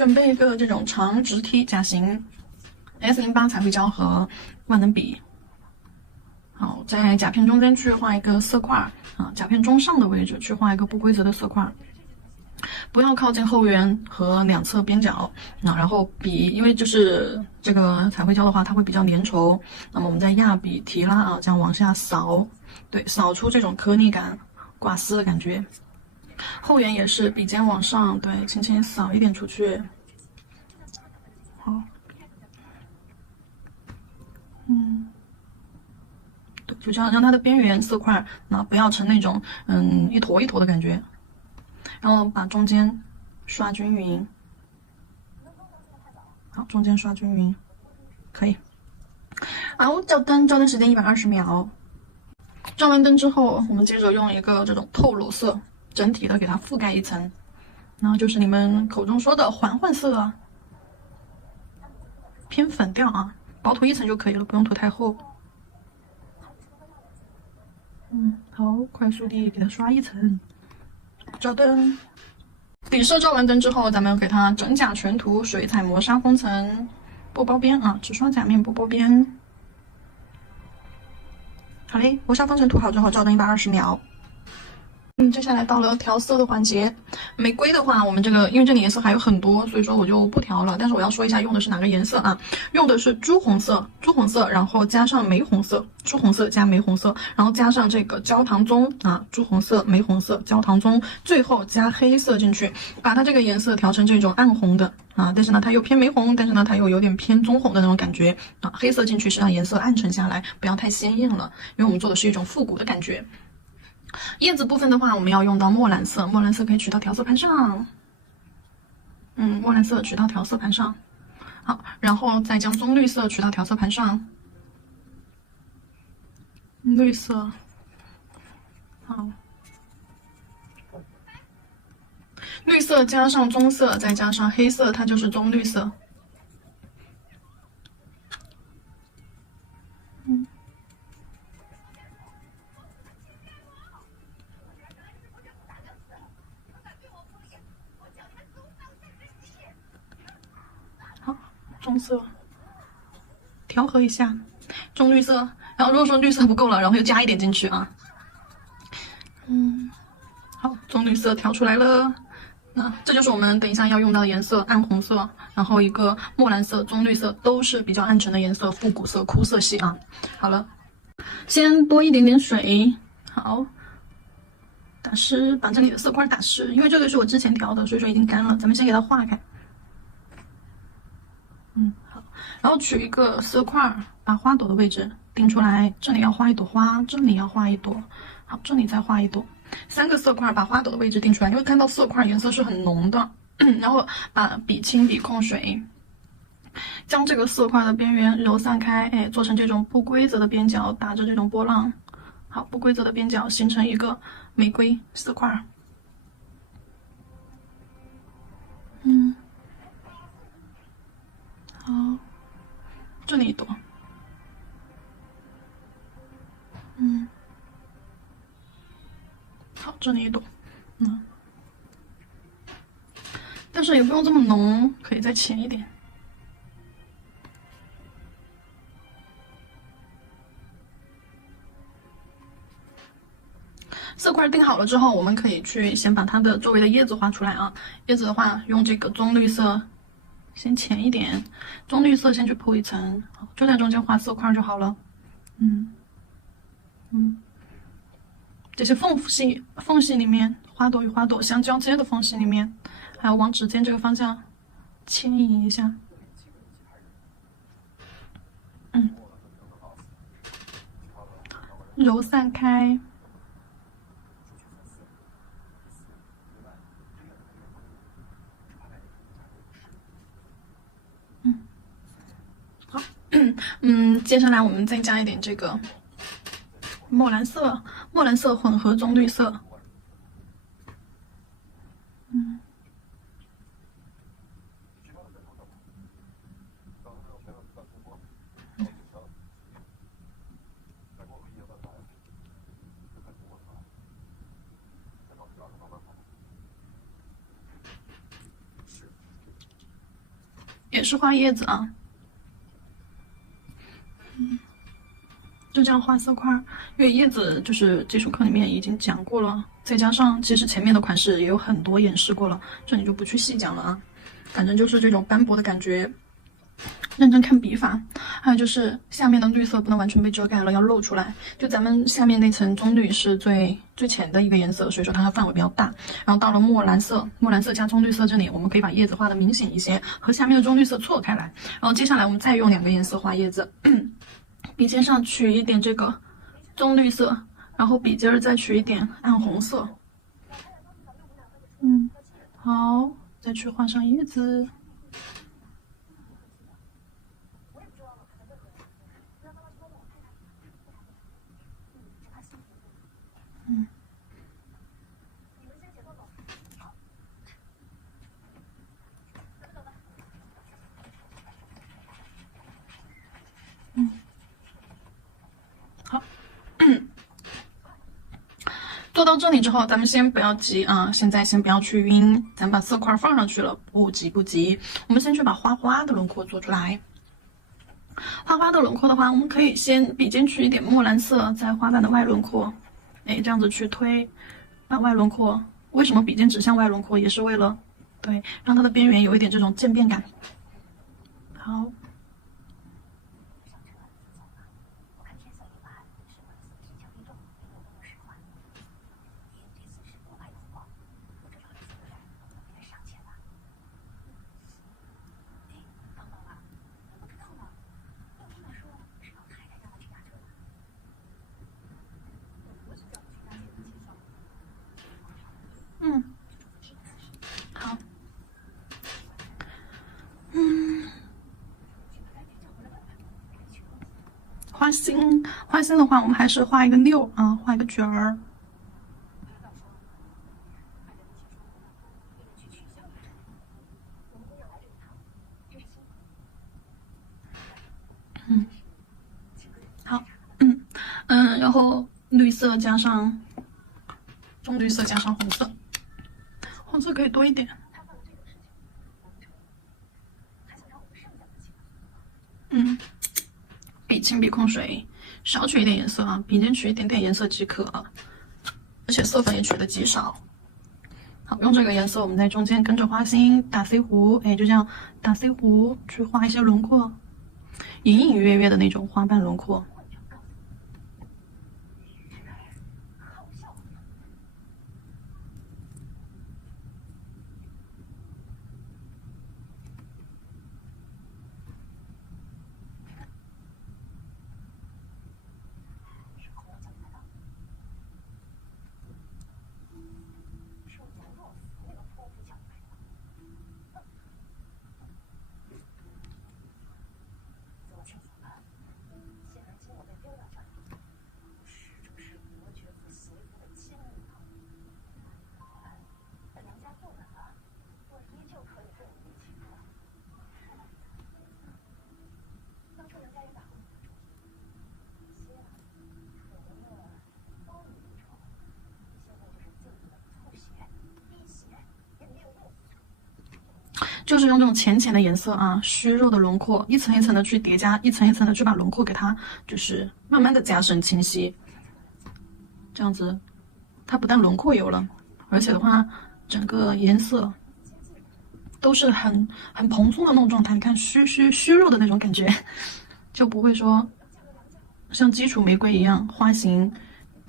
准备一个这种长直梯甲型 S08彩绘胶和万能笔。好，在甲片中间去画一个色块啊，甲片中上的位置去画一个不规则的色块。不要靠近后缘和两侧边角然后笔，因为就是这个彩绘胶的话，它会比较粘稠。那么我们在压笔提拉啊，这样往下扫，对，扫出这种颗粒感、挂丝的感觉。后缘也是笔尖往上，对，轻轻扫一点出去。好，对，就这样让它的边缘色块，那不要成那种一坨一坨的感觉。然后把中间刷均匀，好，中间刷均匀，可以。好，照灯，照灯时间120秒。照完灯之后，我们接着用一个这种透裸色，整体的给它覆盖一层，然后就是你们口中说的环环色啊，偏粉调啊，薄涂一层就可以了，不用涂太厚。好，快速地给它刷一层。照灯，底色照完灯之后，咱们给它整甲全涂水彩磨砂封层，不包边啊，只刷甲面不包边。好嘞，磨砂封层涂好之后，照灯120秒。接下来到了调色的环节。玫瑰的话，我们这个因为这里颜色还有很多，所以说我就不调了。但是我要说一下用的是哪个颜色啊？用的是朱红色，然后加上玫红色，朱红色加玫红色，然后加上这个焦糖棕啊，朱红色、玫红色、焦糖棕，最后加黑色进去，把它这个颜色调成这种暗红的啊，但是呢它又偏玫红，但是呢它又有点偏棕红的那种感觉啊。黑色进去是让颜色暗沉下来，不要太鲜艳了，因为我们做的是一种复古的感觉。叶子部分的话，我们要用到墨蓝色，墨蓝色可以取到调色盘上。墨蓝色取到调色盘上。好，然后再将棕绿色取到调色盘上。绿色，好，绿色加上棕色，再加上黑色，它就是棕绿色。棕色，调和一下，棕绿色。然后如果说绿色不够了，然后又加一点进去啊。好，棕绿色调出来了。那这就是我们等一下要用到的颜色，暗红色，然后一个墨蓝色、棕绿色都是比较暗沉的颜色，复古色、枯色系啊。好了，先多一点点水，好，打湿，把这里的色块打湿，因为这个是我之前调的，所以说已经干了，咱们先给它化开。好，然后取一个色块，把花朵的位置定出来，这里要画一朵花，这里要画一朵，好，这里再画一朵，3个色块把花朵的位置定出来，因为看到色块颜色是很浓的，然后把笔轻笔控水，将这个色块的边缘揉散开，做成这种不规则的边角，打着这种波浪，好，不规则的边角形成一个玫瑰色块。好，这里一朵，好，这里一朵，但是也不用这么浓，可以再浅一点。色块定好了之后，我们可以去先把它的周围的叶子画出来啊。叶子的话，用这个棕绿色先浅一点，棕绿色先去铺一层，就在中间画色块就好了。这些缝隙里面，花朵与花朵相交接的缝隙里面，还要往指尖这个方向牵引一下。揉散开。好，接下来我们再加一点这个墨蓝色，墨蓝色混合棕绿色。也是画叶子啊。就这样画色块，因为叶子就是基础课里面已经讲过了，再加上其实前面的款式也有很多演示过了，这里就不去细讲了啊。反正就是这种斑驳的感觉，认真看笔法。还有就是下面的绿色不能完全被遮盖了，要露出来。就咱们下面那层棕绿是最浅的一个颜色，所以说它的范围比较大。然后到了墨蓝色，墨蓝色加棕绿色这里，我们可以把叶子画的明显一些，和下面的棕绿色错开来。然后接下来我们再用2个颜色画叶子。笔尖上取一点这个棕绿色，然后笔尖儿再取一点暗红色。好，再去画上叶子。好。做到这里之后，咱们先不要急啊，现在先不要去晕，咱把色块放上去了，不急不急。我们先去把花花的轮廓做出来。花花的轮廓的话，我们可以先笔尖取一点墨蓝色，在花瓣的外轮廓，这样子去推，把外轮廓。为什么笔尖指向外轮廓，也是为了，对，让它的边缘有一点这种渐变感。好。好。花心的话，我们还是画一个6啊，画一个卷儿。好。然后绿色加上棕绿色加上红色，红色可以多一点。笔清笔控水，少取一点颜色啊，笔尖取一点点颜色即可，而且色粉也取的极少。好，用这个颜色，我们在中间跟着花心打 C 弧，就这样打 C 弧去画一些轮廓，隐隐约约的那种花瓣轮廓。就是用这种浅浅的颜色啊，虚弱的轮廓，一层一层的去叠加，一层一层的去把轮廓给它，就是慢慢的加深清晰。这样子，它不但轮廓有了，而且的话，整个颜色都是很蓬松的那种状态。你看虚弱的那种感觉，就不会说像基础玫瑰一样，花型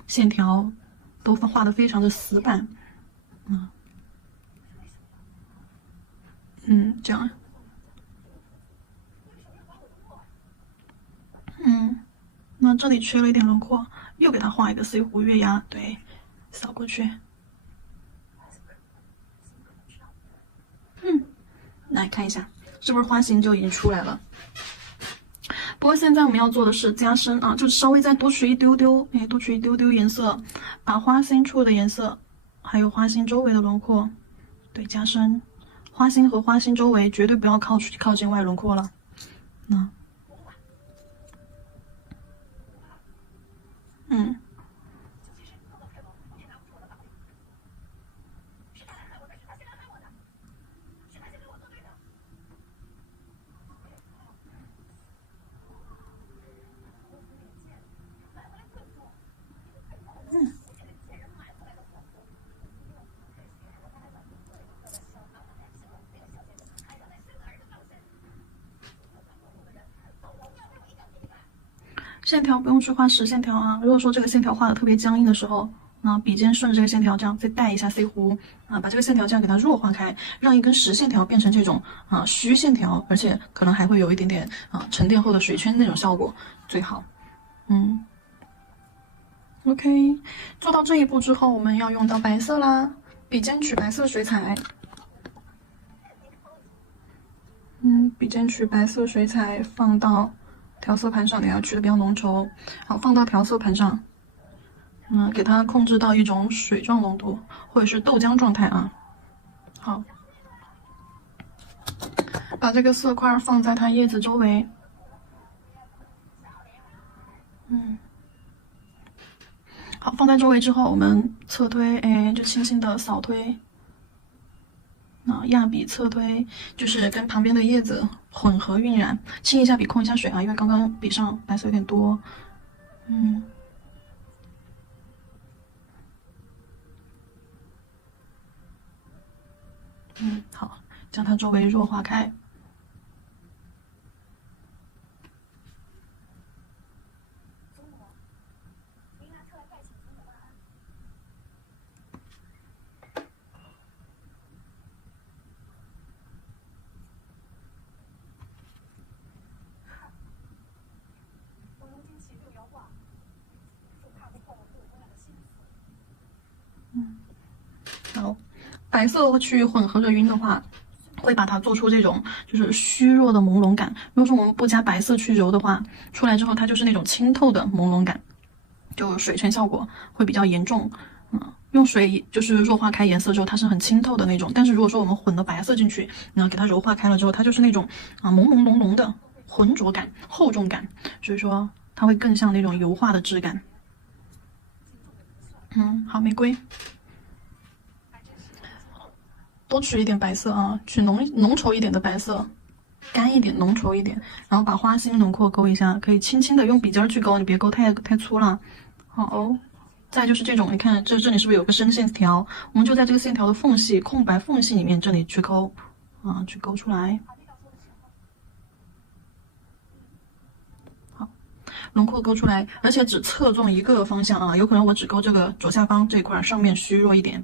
线条都画的非常的死板。这样。那这里缺了一点轮廓，又给它画一个 C 弧月牙，对，扫过去。来看一下，是不是花型就已经出来了？不过现在我们要做的是加深啊，就是稍微再多取一丢丢，多取一丢丢颜色，把花心处的颜色，还有花心周围的轮廓，对，加深。花心和花心周围绝对不要靠近外轮廓了。线条不用去画实线条啊。如果说这个线条画的特别僵硬的时候，那笔尖顺着这个线条这样再带一下 C 弧啊，把这个线条这样给它弱化开，让一根实线条变成这种虚线条，而且可能还会有一点点沉淀后的水圈那种效果最好。OK， 做到这一步之后，我们要用到白色啦，笔尖取白色水彩。笔尖取白色水彩放到调色盘上，给它取的比较浓稠。好，放到调色盘上。给它控制到一种水状浓度，或者是豆浆状态啊。好，把这个色块放在它叶子周围。好，放在周围之后，我们侧推，就轻轻的扫推。压笔侧推，就是跟旁边的叶子混合晕染，清一下笔，控一下水啊，因为刚刚笔上白色有点多。好，将它周围弱化开。好，白色去混合着晕的话，会把它做出这种就是虚弱的朦胧感。如果说我们不加白色去揉的话，出来之后它就是那种清透的朦胧感，就水圈效果会比较严重。用水就是弱化开颜色之后，它是很清透的那种。但是如果说我们混了白色进去，然后给它柔化开了之后，它就是那种朦朦胧胧的浑浊感、厚重感，所以说它会更像那种油画的质感。好，玫瑰。多取一点白色啊，取浓稠一点的白色，干一点，浓稠一点，然后把花心轮廓勾一下，可以轻轻的用笔尖去勾，你别勾太粗了。好，再就是这种，你看这里是不是有个深线条？我们就在这个线条的缝隙、空白缝隙里面这里去勾，去勾出来。好，轮廓勾出来，而且只侧重一个方向啊，有可能我只勾这个左下方这一块，上面虚弱一点。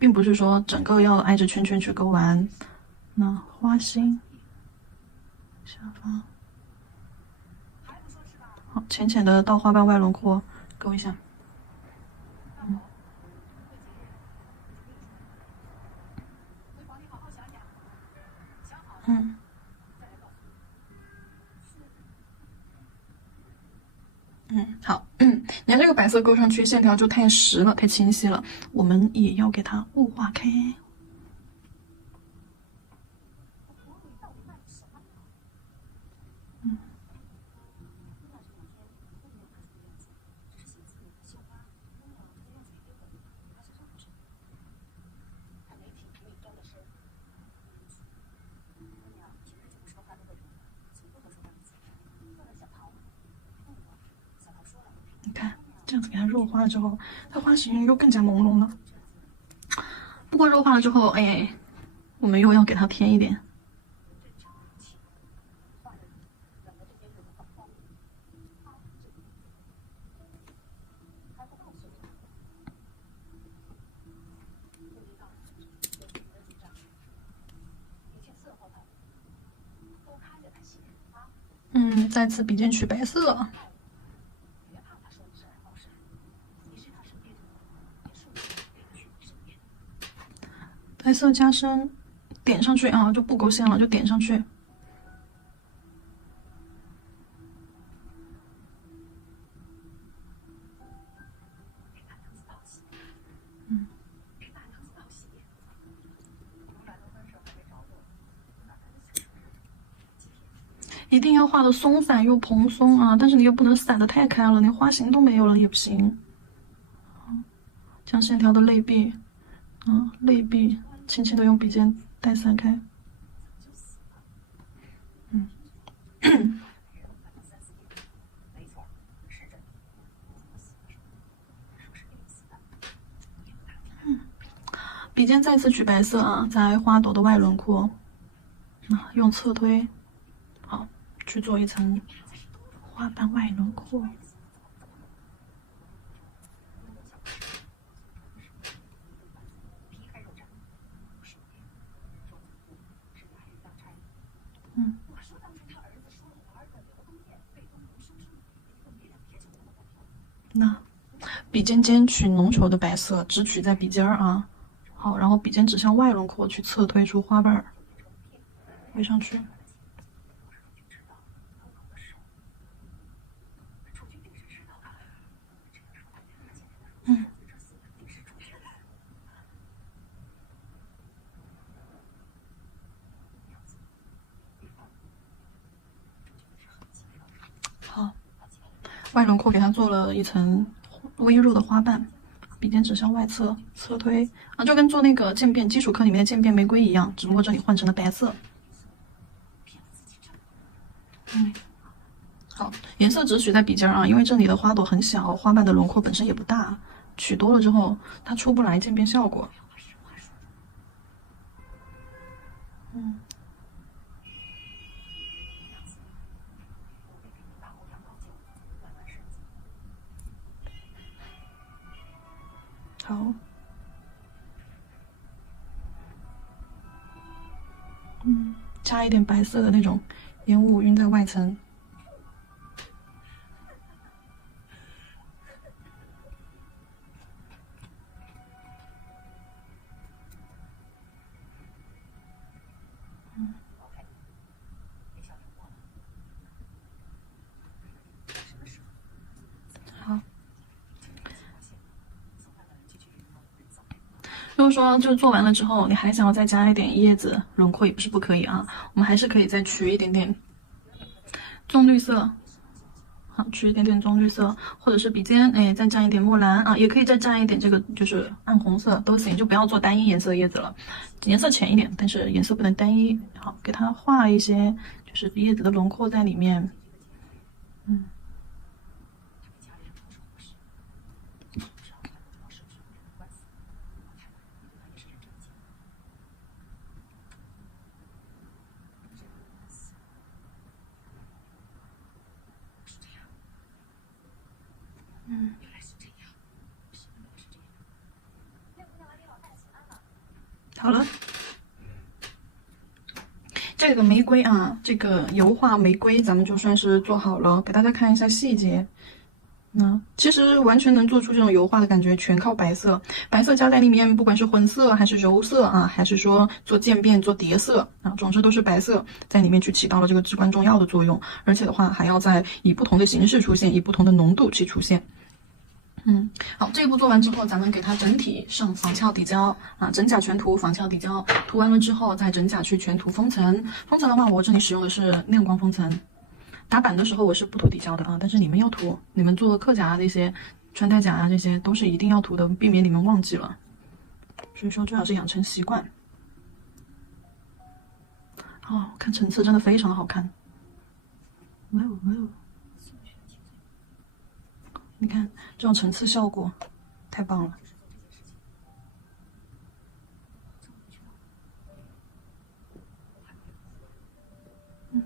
并不是说整个要挨着圈圈去勾完。那花心下方，好，浅浅的到花瓣外轮廓勾一下。好，你看这个白色勾上去，线条就太实了，太清晰了，我们也要给它雾化开。你看，这样子给它弱化了之后，它花型又更加朦胧了。不过弱化了之后，我们又要给它添一点。再次笔尖取白色。白色加深，点上去啊，就不勾线了，就点上去。一定要画的松散又蓬松啊，但是你又不能散的太开了，连花型都没有了也不行。将线条的内壁，内壁轻轻的用笔尖带散开。笔尖再次取白色啊，在花朵的外轮廓，用侧推，好去做一层花瓣外轮廓。笔尖尖取浓稠的白色，只取在笔尖儿啊。好，然后笔尖指向外轮廓去侧推出花瓣儿，围上去。好，外轮廓给它做了一层微弱的花瓣，笔尖指向外侧侧推啊，就跟做那个渐变基础课里面的渐变玫瑰一样，只不过这里换成了白色。好，颜色只取在笔尖啊，因为这里的花朵很小，花瓣的轮廓本身也不大，取多了之后它出不来渐变效果。好，加一点白色的那种烟雾晕在外层。好。如果说就做完了之后，你还想要再加一点叶子轮廓也不是不可以啊，我们还是可以再取一点点棕绿色，好，取一点点棕绿色，或者是笔尖再蘸一点墨蓝啊，也可以再蘸一点这个就是暗红色都行，就不要做单一颜色的叶子了，颜色浅一点，但是颜色不能单一。好，给它画一些就是叶子的轮廓在里面，好了。这个玫瑰啊，这个油画玫瑰，咱们就算是做好了，给大家看一下细节。其实完全能做出这种油画的感觉，全靠白色。白色加在里面，不管是混色还是柔色啊，还是说做渐变、做叠色啊，总之都是白色在里面去起到了这个至关重要的作用。而且的话，还要在以不同的形式出现，以不同的浓度去出现。好，这一步做完之后，咱们给它整体上防壳底胶啊，整甲全涂防壳底胶。涂完了之后，再整甲去全涂封层。封层的话，我这里使用的是亮光封层。打板的时候我是不涂底胶的啊，但是你们要涂，你们做客甲啊那些穿戴甲啊这些都是一定要涂的，避免你们忘记了。所以说最好是养成习惯。哦，看层次真的非常的好看。哇哦哇哦！你看这种层次效果，太棒了。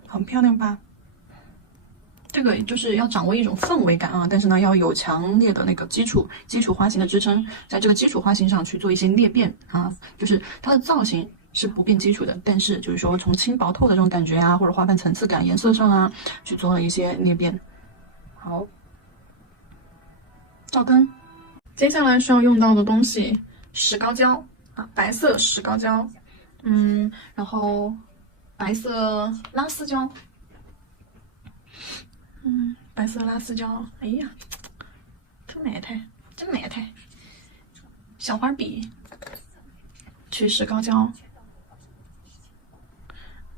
很漂亮吧？这个就是要掌握一种氛围感啊，但是呢，要有强烈的那个基础花型的支撑，在这个基础花型上去做一些裂变啊，就是它的造型是不变基础的，但是就是说从轻薄透的这种感觉啊，或者花瓣层次感、颜色上啊，去做了一些裂变。好，照灯。接下来需要用到的东西，石膏胶啊，白色石膏胶，然后白色拉丝胶。白色拉丝胶，哎呀，真埋汰，真埋汰。小花笔，取石膏胶，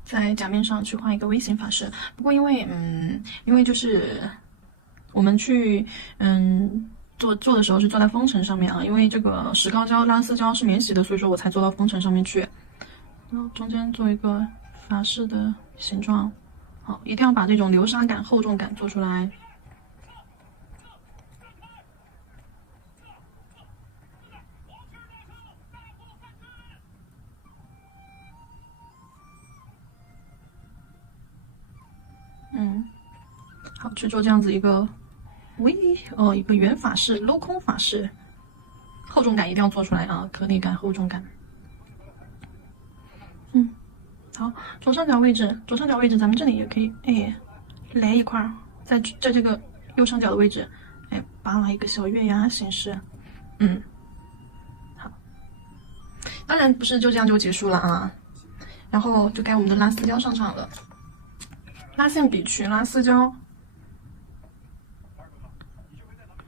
在甲面上去画一个微型法式。不过因为就是我们去做的时候是做在封层上面啊，因为这个石膏胶、拉丝胶是免洗的，所以说我才做到封层上面去。然后中间做一个法式的形状。好，一定要把这种流沙感、厚重感做出来。好，去做这样子一个一个圆法式、镂空法式，厚重感一定要做出来啊，颗粒感、厚重感。好，左上角位置，咱们这里也可以，来一块儿，在这个右上角的位置，扒拉一个小月牙形式。好，当然不是就这样就结束了啊，然后就该我们的拉丝胶上场了。拉线笔去拉丝胶，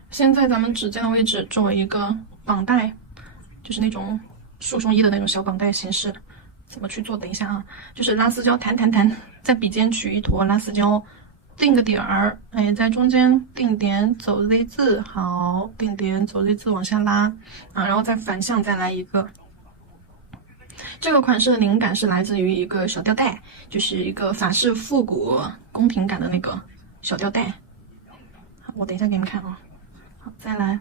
先在咱们指尖的位置做一个绑带，就是那种束胸衣的那种小绑带形式。怎么去做？等一下啊，就是拉丝胶弹，在笔尖取一坨拉丝胶，定个点儿，哎，在中间定点走 Z 字，好，定点走 Z 字往下拉啊，然后再反向再来一个。这个款式的灵感是来自于一个小吊带，就是一个法式复古宫廷感的那个小吊带。好，我等一下给你们看啊。好，再来，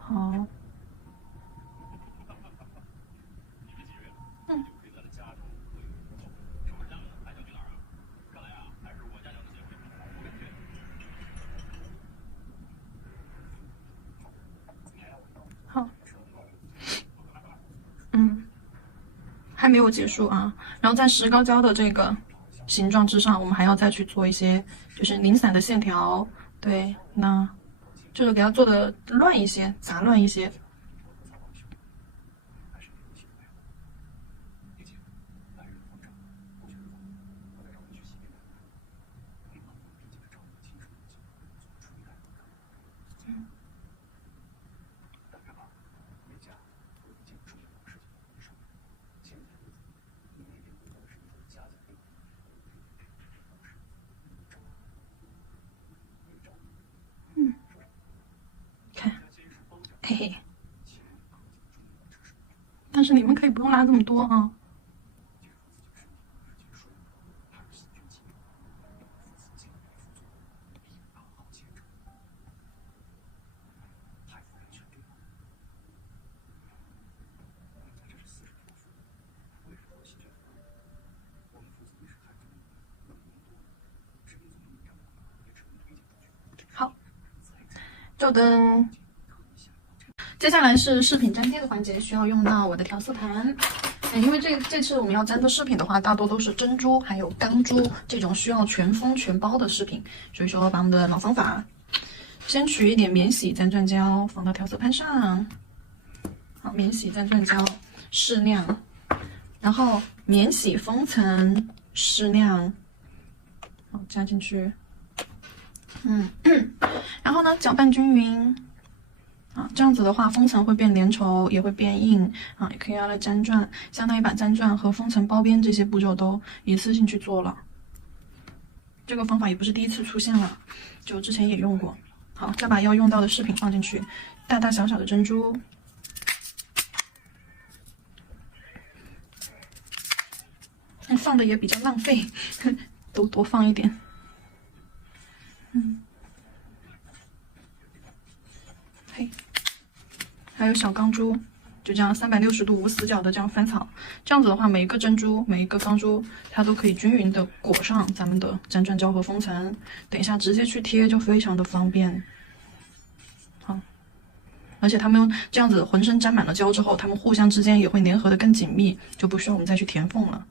好。好，还没有结束啊。然后在石膏胶的这个形状之上，我们还要再去做一些就是零散的线条。对，那就是给它做的乱一些，杂乱一些。看，嘿嘿。但是你们可以不用拉这么多啊。好，就等。接下来是饰品粘贴的环节，需要用到我的调色盘。因为这次我们要粘的饰品的话，大多都是珍珠还有钢珠这种需要全封全包的饰品，所以说把我们的老方法，先取一点免洗粘钻胶放到调色盘上。好，免洗粘钻胶适量，然后免洗封层适量，好加进去。然后呢，搅拌均匀。啊，这样子的话，封层会变粘稠，也会变硬啊，也可以用来粘钻，相当于把粘钻和封层包边这些步骤都一次性去做了。这个方法也不是第一次出现了，就之前也用过。好，再把要用到的饰品放进去，大大小小的珍珠，放的也比较浪费，都多放一点。还有小钢珠，就这样360度无死角的这样翻炒，这样子的话，每一个珍珠、每一个钢珠，它都可以均匀的裹上咱们的粘钻胶和封层。等一下直接去贴就非常的方便。好，而且它们这样子浑身沾满了胶之后，它们互相之间也会粘合的更紧密，就不需要我们再去填缝了。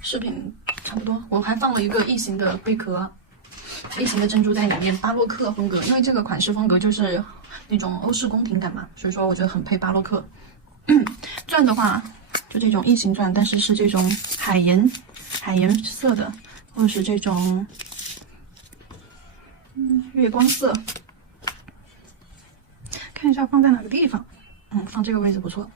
饰品差不多，我还放了一个异形的贝壳，异形的珍珠在里面，巴洛克风格，因为这个款式风格就是那种欧式宫廷感嘛，所以说我觉得很配巴洛克。钻的话，就这种异形钻，但是是这种海盐色的，或者是这种月光色，看一下放在哪个地方。放这个位置不错。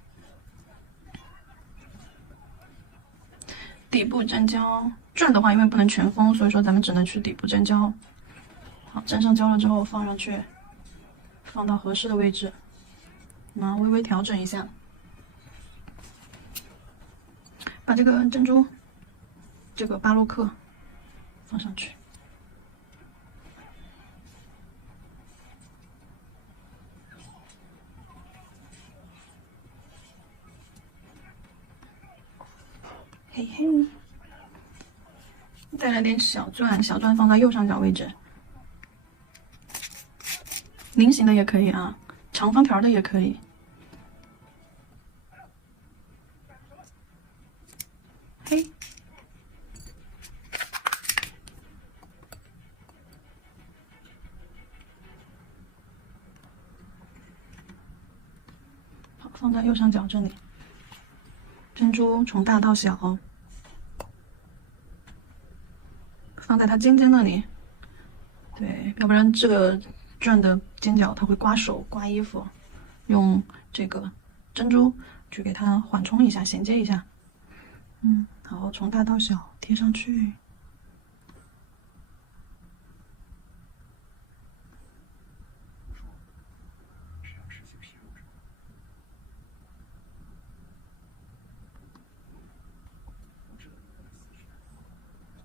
底部粘胶，钻的话因为不能全封，所以说咱们只能去底部粘胶。好，粘上胶了之后放上去，放到合适的位置，微微调整一下，把这个珍珠，这个巴洛克放上去。嘿嘿，再来点小钻，小钻放在右上角位置，菱形的也可以啊，长方条的也可以。黑。好，放在右上角这里。珍珠从大到小，放在它尖尖那里。对，要不然这个转的尖角它会刮手、刮衣服。用这个珍珠去给它缓冲一下、衔接一下。好，从大到小贴上去。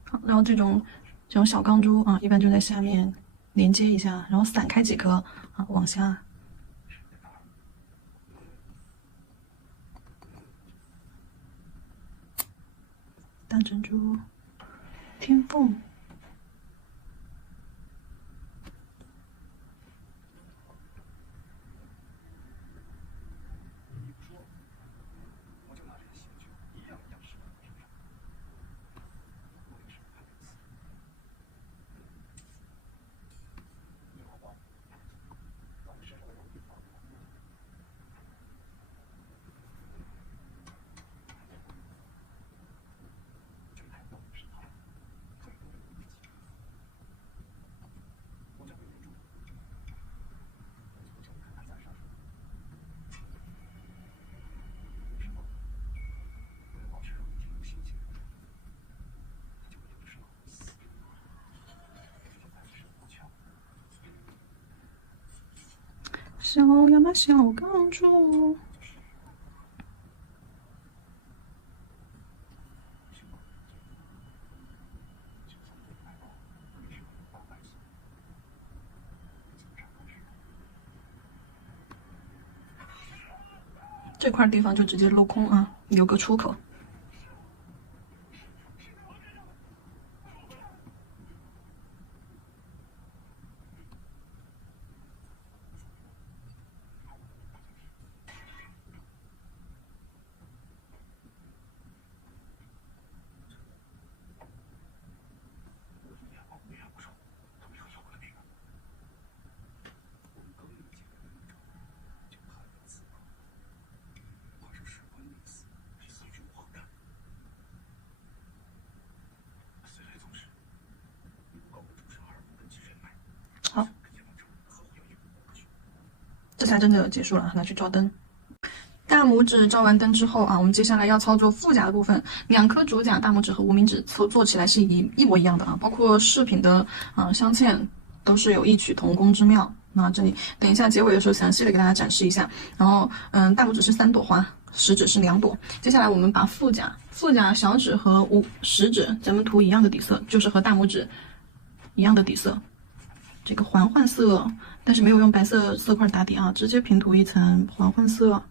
好，然后这种小钢珠啊，一般就在下面连接一下，然后散开几颗啊，往下。大珍珠，天凤。小呀嘛小钢珠，这块地方就直接镂空啊，留个出口。好，这才真的结束了，拿去照灯。大拇指照完灯之后啊，我们接下来要操作腹甲的部分。2颗主甲，大拇指和无名指做起来是一模一样的啊，包括饰品的镶嵌都是有异曲同工之妙。那这里等一下结尾的时候详细的给大家展示一下。然后大拇指是3朵花，食指是2朵。接下来我们把腹甲小指和食指咱们涂一样的底色，就是和大拇指一样的底色。这个环换色，但是没有用白色色块打底啊，直接平涂一层环换色。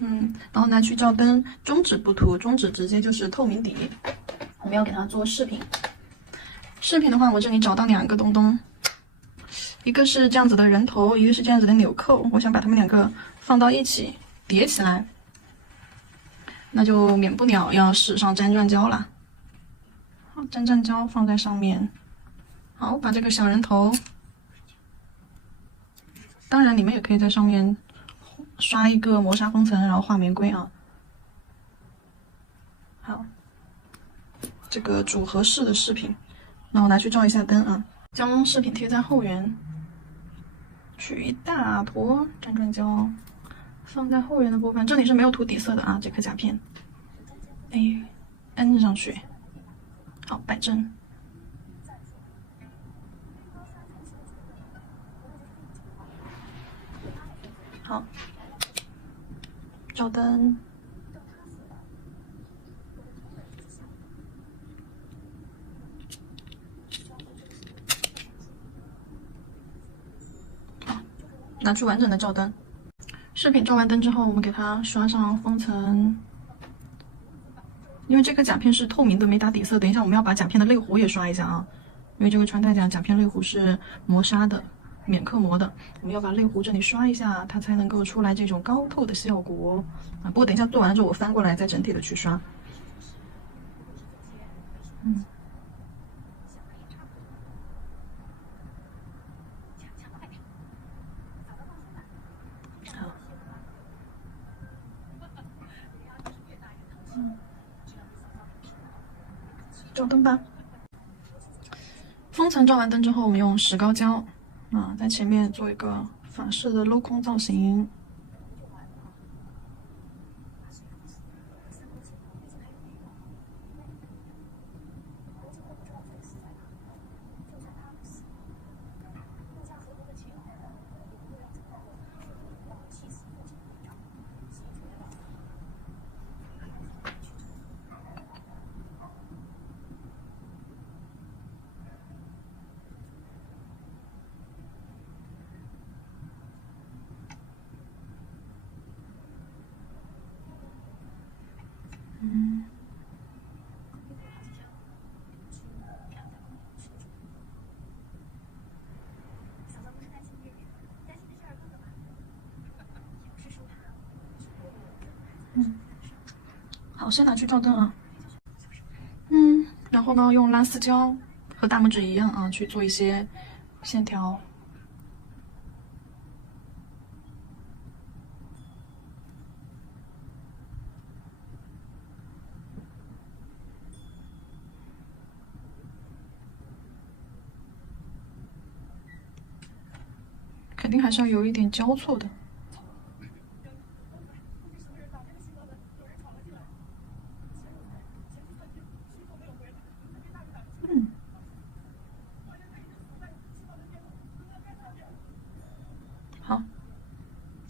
然后拿去照灯，中指不涂，中指直接就是透明底。我们要给它做饰品。饰品的话，我这里找到2个东东，一个是这样子的人头，一个是这样子的纽扣。我想把它们2个放到一起叠起来，那就免不了要使上粘钻胶了。好，粘钻胶放在上面。好，把这个小人头，当然你们也可以在上面刷一个磨砂封层，然后画玫瑰啊。好，这个组合式的饰品，那我拿去照一下灯啊。将饰品贴在后缘，取一大坨粘钻胶，放在后缘的部分。这里是没有涂底色的啊，这颗甲片。摁上去，好，摆正。好，照灯。好，拿出完整的照灯。饰品照完灯之后，我们给它刷上封层。因为这颗甲片是透明的，没打底色。等一下我们要把甲片的泪壶也刷一下啊，因为这个穿戴甲甲片泪壶是磨砂的，免刻膜的。我们要把泪壶这里刷一下，它才能够出来这种高透的效果啊。不过等一下做完了之后，我翻过来再整体的去刷。照灯吧。封层照完灯之后，我们用石膏胶在前面做一个法式的镂空造型。好，先拿去照灯啊。然后呢，用拉丝胶和大拇指一样啊，去做一些线条。肯定还是要有一点交错的。好，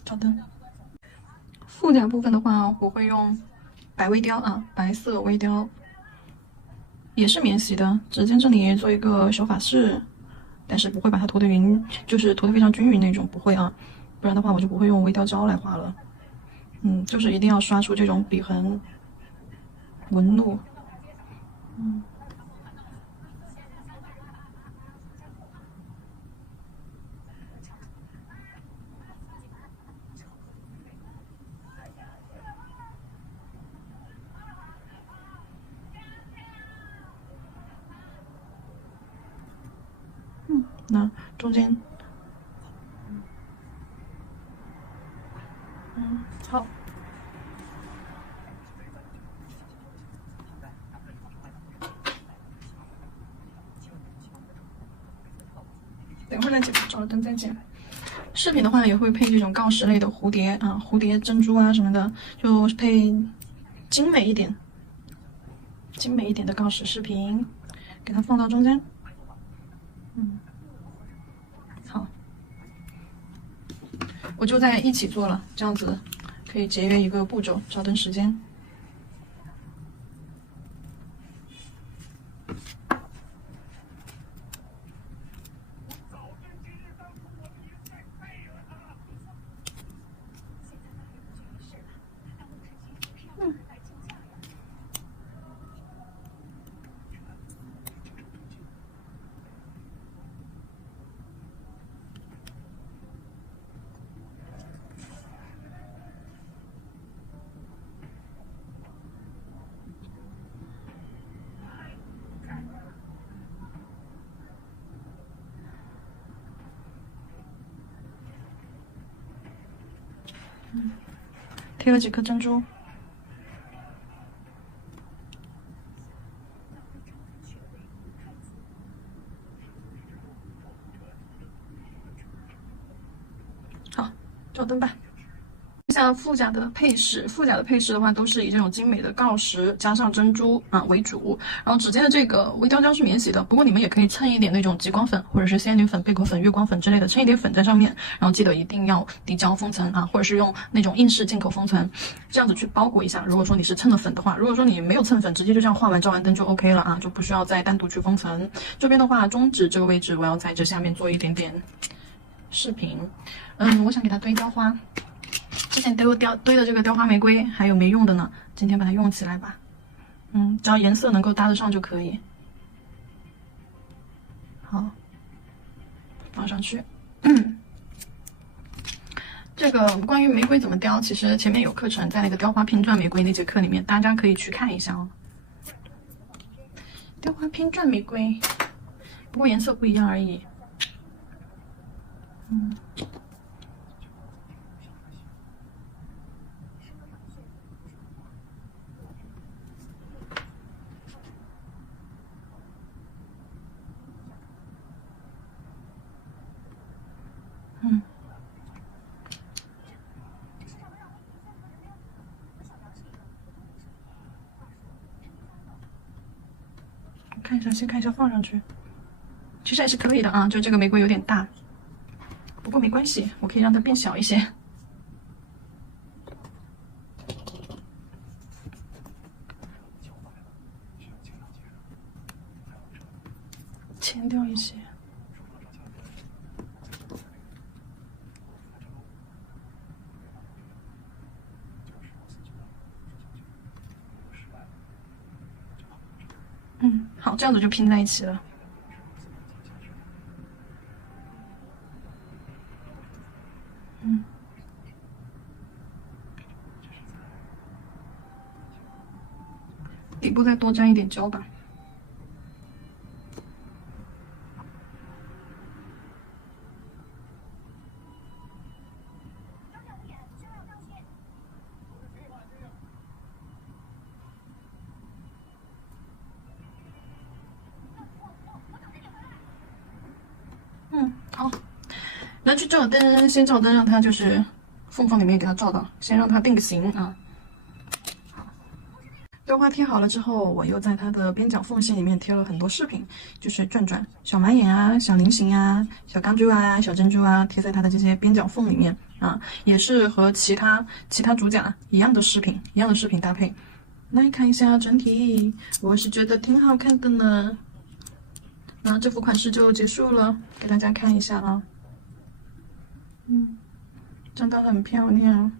照灯。腹甲部分的话，我会用白微雕啊，白色微雕，也是免洗的，指尖这里做一个小法式，但是不会把它涂的匀，就是涂的非常均匀那种，不会啊，不然的话我就不会用微雕胶来画了。就是一定要刷出这种笔痕纹路。那中间，好。等会儿再剪，照了灯再剪。饰品的话也会配这种锆石类的蝴蝶啊，蝴蝶珍珠啊什么的，就配精美一点的锆石饰品，给它放到中间。好，我就在一起做了，这样子可以节约一个步骤，照灯时间。贴了几颗珍珠。好，照灯吧。像腹甲的配饰，的话都是以这种精美的锆石加上珍珠为主。然后指尖的这个微雕胶是免洗的，不过你们也可以蹭一点那种极光粉或者是仙女粉、贝壳粉、月光粉之类的，蹭一点粉在上面。然后记得一定要滴胶封层或者是用那种硬式进口封层，这样子去包裹一下。如果说你是蹭了粉的话，如果说你没有蹭粉，直接就这样画完照完灯就 OK 了就不需要再单独去封层。这边的话，中指这个位置我要在这下面做一点点饰品。我想给它堆雕花。之前堆的这个雕花玫瑰还有没用的呢，今天把它用起来吧。只要颜色能够搭得上就可以。好，放上去。这个关于玫瑰怎么雕，其实前面有课程，在那个雕花拼钻玫瑰那节课里面，大家可以去看一下哦。雕花拼钻玫瑰，不过颜色不一样而已。看一下，先看一下放上去，其实还是可以的啊，就这个玫瑰有点大，不过没关系，我可以让它变小一些。前掉一些。好，这样子就拼在一起了。底部再多沾一点胶吧。好，拿去照灯，先照灯，让它就是缝缝里面给它照到，先让它定个型啊。雕花贴好了之后，我又在它的边角缝隙里面贴了很多饰品，就是转转、小马眼啊、小菱形啊、小钢珠啊、小珍珠啊，贴在它的这些边角缝里面啊，也是和其他主甲一样的饰品搭配。来看一下整体，我是觉得挺好看的呢。那这幅款式就结束了，给大家看一下啊。真的很漂亮。